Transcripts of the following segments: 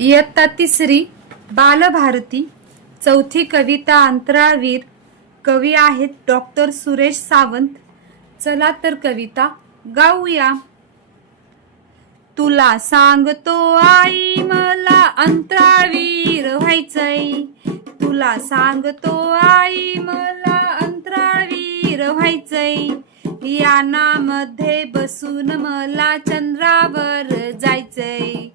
इयत्ता तिसरी बालभारती चौथी कविता अंतराळवीर. कवी आहेत डॉक्टर सुरेश सावंत. चला तर कविता गाऊया. तुला सांगतो आई मला अंतराळवीर व्हायचंय. तुला सांगतो आई मला अंतराळवीर व्हायचंय. यानामध्ये बसून मला चंद्रावर जायचंय.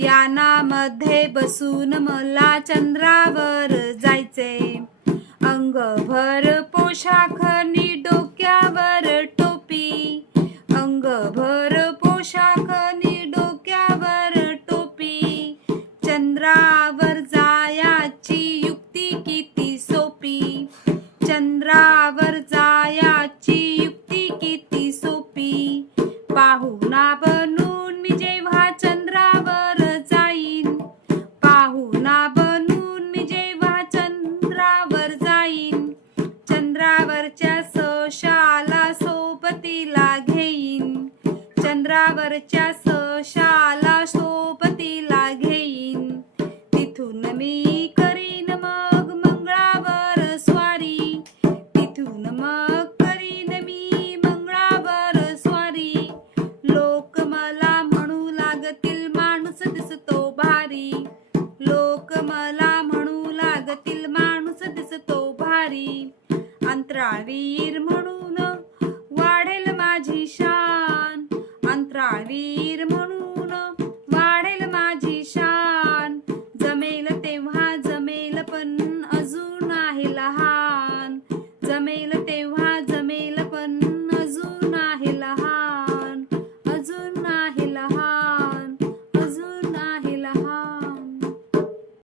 यानामध्ये बसून मला चंद्रावर जायचंय. अंगभर पोशाख नि डोक्यावर टोपी. अंगभर पोशाख नि डोक्यावर टोपी. चंद्रावर जायाची युक्ती किती सोपी. चंद्रावर जायाची युक्ती किती सोपी. पाहुणा बनून मी जेव्हा चंद्रावर जाईन. पाहुणा बनून मी जेव्हा चंद्रावर जाईन. चंद्रावरच्या सशाला सोबतीला घेईन. चंद्रावरच्या सशाला सोबतीला घेईन. तिथून मी करीन मग मंगळावर स्वारी. तिथून मग करीन मी मंगळावर स्वारी. लोक मला म्हणू लागतील माणूस दिसतो भारी. लोक मला